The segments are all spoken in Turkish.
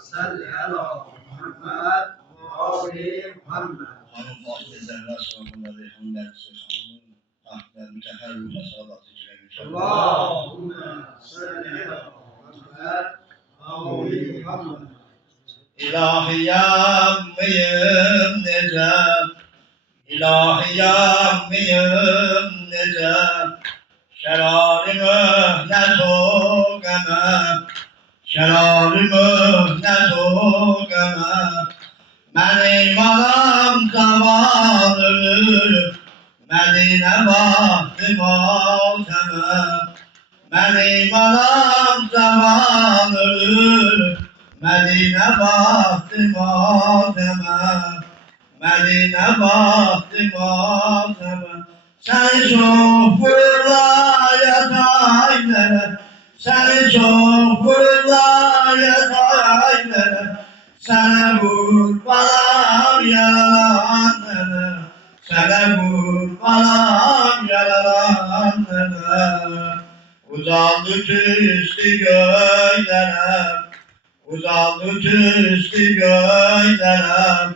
salli ala Muhammed ve ali Muhammed. Hanım Fatih Zehra sallallahu hamdel sesinin ahden müteherrüle salatı cüleyi. Allahümme salli ala Muhammed ve ali Muhammed. İlahi yanmayım necem, ilahi yanmayım necem, şerari mühnet o gemem, şerari mühnet o gemem. Benim anam zaman ölür, Medine bahtıma temem. Benim anam zaman ölür, Medine bahtıma temem. Medine bahtıma temem. Seni çok vururlar yatağına, seni çok vururlar yatağına. Sana kurbanım yaralanana, sana kurbanım yaralanana. Uzandı tüstü göylere, uzandı tüstü göylere.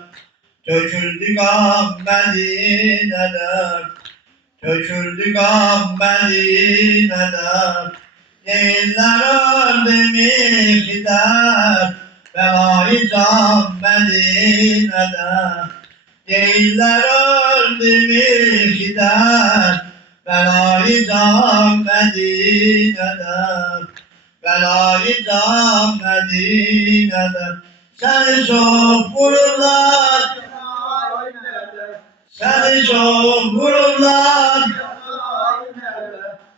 Töküldü gam Medine'de, töküldü gam Medine'de. Değiller öldü miktar, belayı can Medine'de. Değiller öldü miktar, belayı can Medine'de. Belayı can Medine'de. Seni çok vururlar, seni çok vururlar.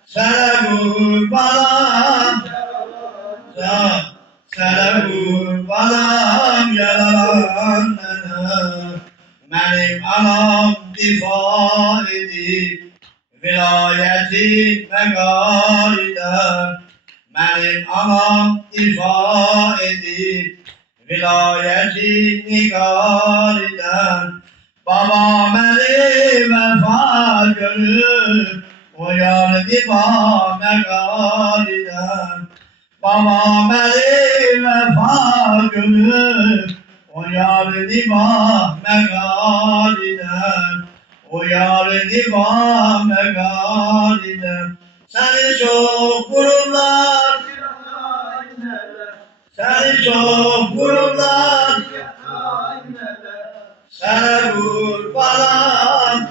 Sana kurbanım, sana kurbanım yaralanana. Benim anam difa edip vilayeti megaliden. Benim anam difa edip vilayeti nigariden. Babam beni vefa görür, o yar diva megaliden. Babam beni vefa görür, o yar diva megaliden. O yar diva megaliden. Seni çok vururlar, seni çok vururlar. Sana kurbanım,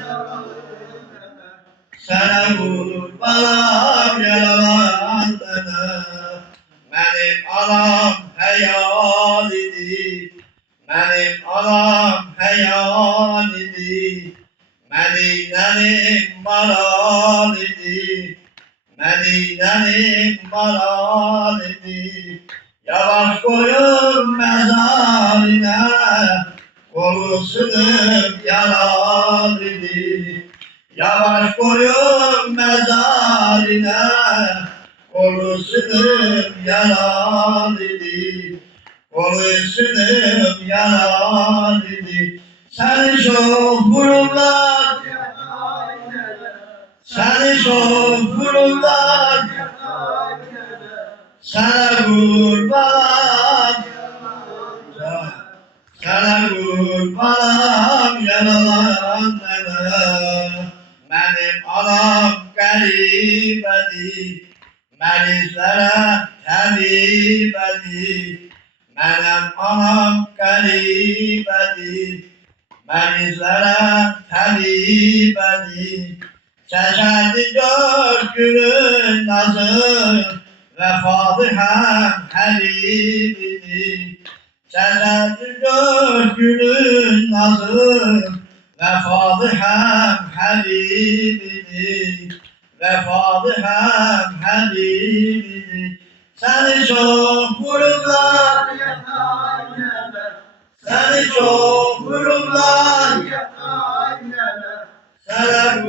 sana kurbanım yaralanana. Benim anam hayal idi, benim anam hayal idi. Medine'nin maral idi, Medine'nin maral idi. Yavaş koyun mezarine, kolu sınıp yarar idi. Yavaş koyun mezarine, kolu sınıp yarar idi. Kolu sınıp yarar idi. Seni çok vururlar, seni çok vururlar. Sana kurbanım, sana kurbanım yaralanana. Benim anam garibedi, merizlere tabibedi. Benim anam garibedi, merizlere tabibedi. Çeşerdi dört günün nazı, vefadı hem heribidi. Çeşerdi dört günün nazı, vefadı hem heribidi. Vefadı hem heribidi. Seni çok vururlar, seni çok vururlar. Sana